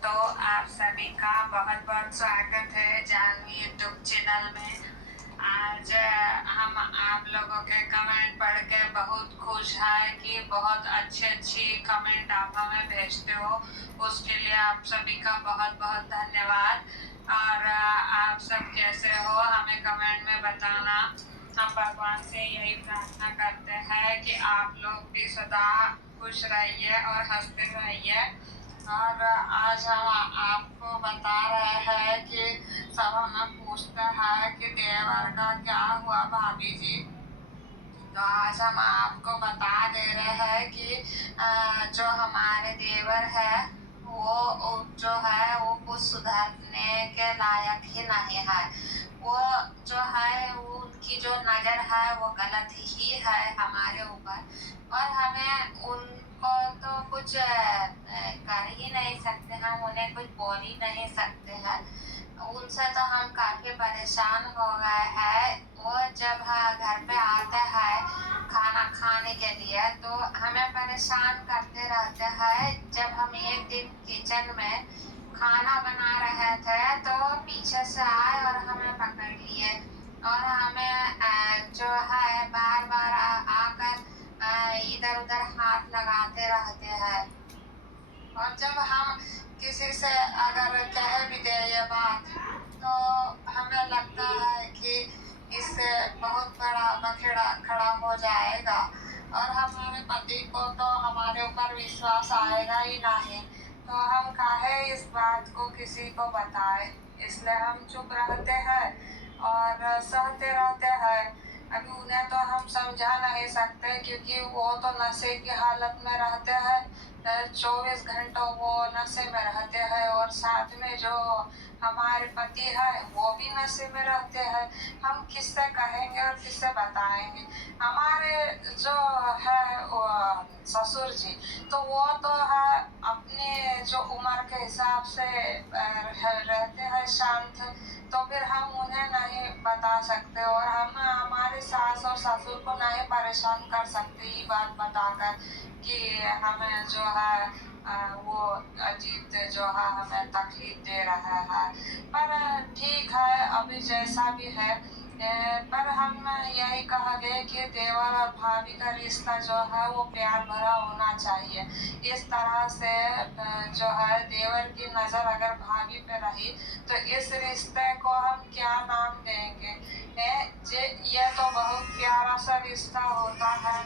दोस्तों, आप सभी का बहुत बहुत स्वागत है जानवी यूट्यूब चैनल में। आज हम आप लोगों के कमेंट पढ़ के बहुत खुश है कि बहुत अच्छी कमेंट आप हमें भेजते हो। उसके लिए आप सभी का बहुत बहुत धन्यवाद। और आप सब कैसे हो हमें कमेंट में बताना। हम भगवान से यही प्रार्थना करते हैं कि आप लोग भी सदा खुश रहिए और हंसते रहिए। और आज हम आपको बता रहे हैं कि सब हमें पूछते हैं कि देवर का क्या हुआ भाभी जी। तो आज हम आपको बता दे रहे हैं कि जो हमारे देवर है वो जो है वो कुछ सुधरने के लायक ही नहीं है। वो जो है वो उनकी जो नज़र है वो गलत ही है हमारे ऊपर। और हमें उनको तो कुछ कर ही नहीं सकते, हम उन्हें कुछ बोल ही नहीं सकते हैं। उनसे तो हम काफ़ी परेशान हो गए हैं। वो जब घर पे आता है खाना खाने के लिए तो हमें परेशान करते रहते हैं। जब हम एक दिन किचन में खाना बना रहे थे तो पीछे से आए और हमें पकड़ लिए और हमें जो है बार बार आकर इधर उधर हाथ लगाते रहते हैं। और जब हम किसी से अगर कह भी दे ये बात तो हमें लगता है कि इससे बहुत बड़ा बखेड़ा खड़ा हो जाएगा और हमारे पति को तो हमारे ऊपर विश्वास आएगा ही नहीं। तो हम काहे इस बात को किसी को बताएं, इसलिए हम चुप रहते हैं और सहते रहते हैं। अभी उन्हें तो हम समझा नहीं सकते क्योंकि वो तो नशे की हालत में रहते हैं। 24 घंटों वो नशे में रहते हैं और साथ में जो हमारे पति है वो भी नशे में रहते हैं। हम किससे कहेंगे और किससे बताएंगे। हमारे जो है वो ससुर जी तो वो तो है अपने जो उम्र के हिसाब से रहते हैं शांत। तो फिर हम उन्हें नहीं बता सकते और हम हमारे सास और ससुर को नहीं परेशान कर सकते ये बात बताकर कि हमें जो है वो अजीत जो है हमें तकलीफ दे रहा है। पर ठीक है अभी जैसा भी है। पर हम यही कहेंगे कि देवर और भाभी का रिश्ता जो है वो प्यार भरा होना चाहिए। इस तरह से जो है देवर की नज़र अगर भाभी पे रही तो इस रिश्ते को हम क्या नाम देंगे। ये तो बहुत प्यारा सा रिश्ता होता है।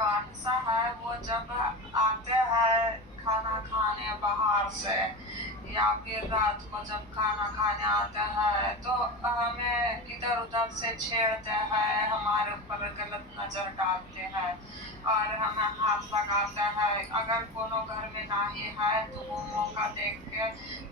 कौन सा है वो जब आते हैं खाना खाने बाहर से या फिर रात को जब खाना खाने आते हैं तो हमें इधर उधर से छेड़ते हैं, हमारे ऊपर गलत नज़र डालते हैं और हमें हाथ लगाते हैं। अगर कोनो घर में नहीं है तो वो मौका देख के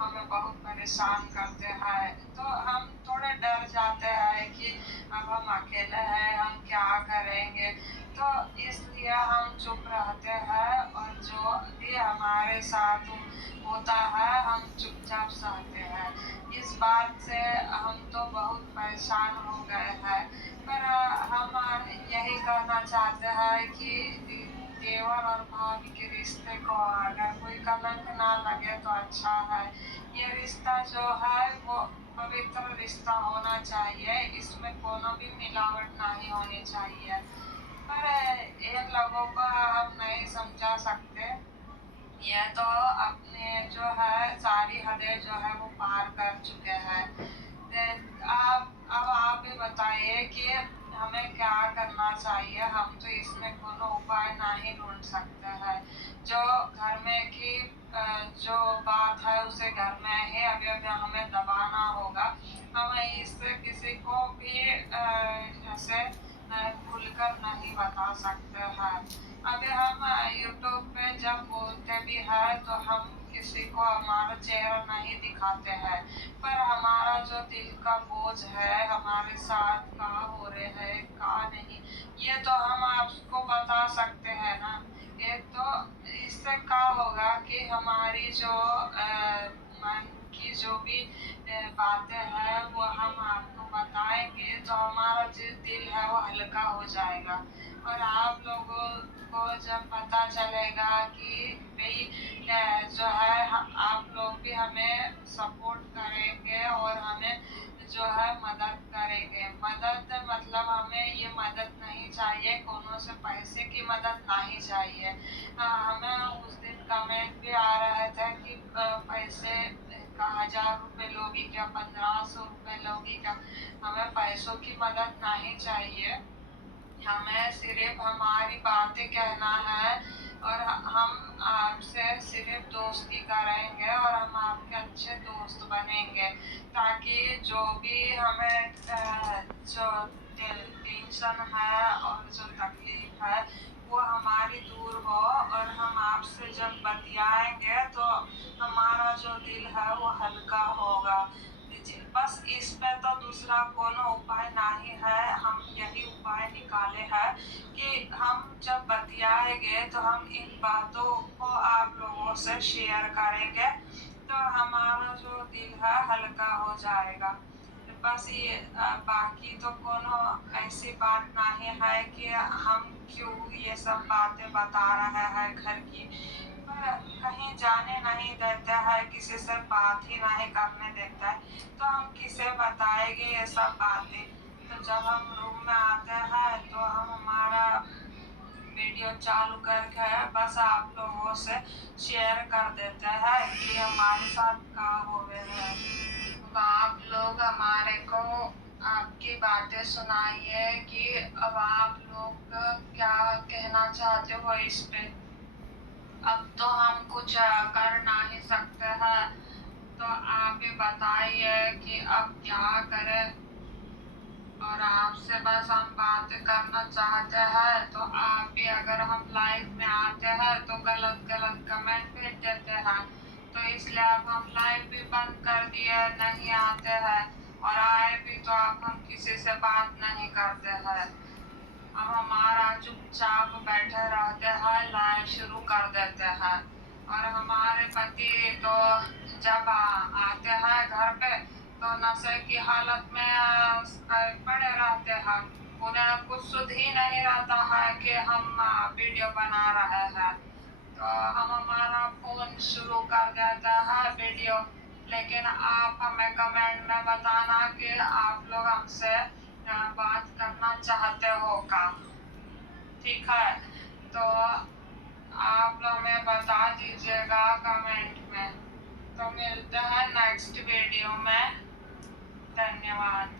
हमें बहुत परेशान करते हैं। तो हम थोड़े डर जाते हैं कि अब हम अकेले हैं, हम क्या करेंगे। तो इसलिए हम चुप रहते हैं और जो भी हमारे साथ होता है हम चुपचाप सहते हैं। इस बात से हम तो बहुत परेशान हो गए हैं। पर हम यही कहना चाहते हैं कि देवर और भाभी के रिश्ते को अगर कोई कलंक ना लगे तो अच्छा है। ये रिश्ता जो है वो पवित्र रिश्ता होना चाहिए, इसमें कोनो भी मिलावट नहीं होनी चाहिए। पर इन लोगों को हम नहीं समझा सकते। ये तो अपने जो है सारी हदें जो है वो पार कर चुके हैं। अब आप भी बताइए कि हमें क्या करना चाहिए। हम तो इसमें कोनो उपाय नहीं ढूंढ सकते हैं। जो घर में की जो बात है उसे घर में ही अभी अभी हमें दबाना होगा। हमें इससे किसी को भी ऐसे खुलकर नहीं बता सकते हैं। अभी हम यूट्यूब पे जब बोलते भी हैं तो हम किसी को हमारा चेहरा नहीं दिखाते हैं, पर हमारा जो दिल का बोझ है हमारे साथ का हो रहे हैं का नहीं ये तो हम आपको बता सकते हैं ना। ये तो इससे क्या होगा कि हमारी जो मन की जो भी बातें हैं वो हम आपको बताएंगे तो हमारा जो दिल है वो हल्का हो जाएगा। और आप लोगों को जब पता चलेगा कि भाई जो है आप लोग भी हमें सपोर्ट करेंगे और हमें जो है मदद करेंगे। मदद मतलब हमें ये मदद नहीं चाहिए, कोनो से पैसे की मदद नहीं चाहिए। हमें उस दिन कमेंट भी आ रहे थे कि पैसे का 1000 रुपये लोगी क्या, 1500 रुपये लोगी क्या। हमें पैसों की मदद नहीं चाहिए, हमें सिर्फ हमारी बातें कहना है और हम आपसे सिर्फ दोस्ती करेंगे और हम आपके अच्छे दोस्त बनेंगे, ताकि जो भी हमें जो टेंशन है और जो तकलीफ है वो हमारी दूर हो, और हम आपसे जब बतियाएंगे तो हमारा जो दिल है वो हल्का होगा। बस इस पे तो दूसरा कोनो उपाय नहीं है। हम यही उपाय निकाले हैं कि हम जब बतियाएंगे तो हम इन बातों को आप लोगों से शेयर करेंगे, तो हमारा जो दिल है हल्का हो जाएगा। बस ये बाकी तो कोनो ऐसी बात नहीं है कि हम क्यों ये सब बातें बता रहे हैं घर की, पर कहीं जाने नहीं देते हैं, किसी से बात ही नहीं करने देता है, तो हम किसे बताएंगे ये सब बातें। तो जब हम रूम में आते हैं तो हम हमारा वीडियो चालू करके बस आप लोगों से शेयर कर देते हैं कि हमारे साथ क्या हो रहे हैं। तो आप लोग हमारे को आपकी बातें सुनाइए कि अब आप लोग क्या कहना चाहते हो इस पे। अब तो हम कुछ कर नहीं सकते हैं, तो आप ही बताइए कि अब क्या करें। और आपसे बस हम बात करना चाहते हैं, तो आप भी अगर हम लाइव में आते हैं तो गलत गलत कमेंट भेज देते हैं, तो इसलिए अब हम लाइव भी बंद कर दिए, नहीं आते हैं, और आए भी तो अब हम किसी से बात नहीं करते हैं। अब हमारा चुपचाप बैठे रहते हैं, लाइव शुरू कर देते हैं। और हमारे पति तो जब आते हैं घर पे तो नशे की हालत में पड़े रहते हैं, उन्हें कुछ सुध ही नहीं रहता है कि हम वीडियो बना रहे हैं। तो हम हमारा फोन शुरू कर देते हैं वीडियो, लेकिन आप हमें कमेंट में बताना कि आप लोग हमसे बात करना चाहते हो का, ठीक है। तो आप लोग हमें बता दीजिएगा कमेंट में। तो मिलते हैं नेक्स्ट वीडियो में, धन्यवाद।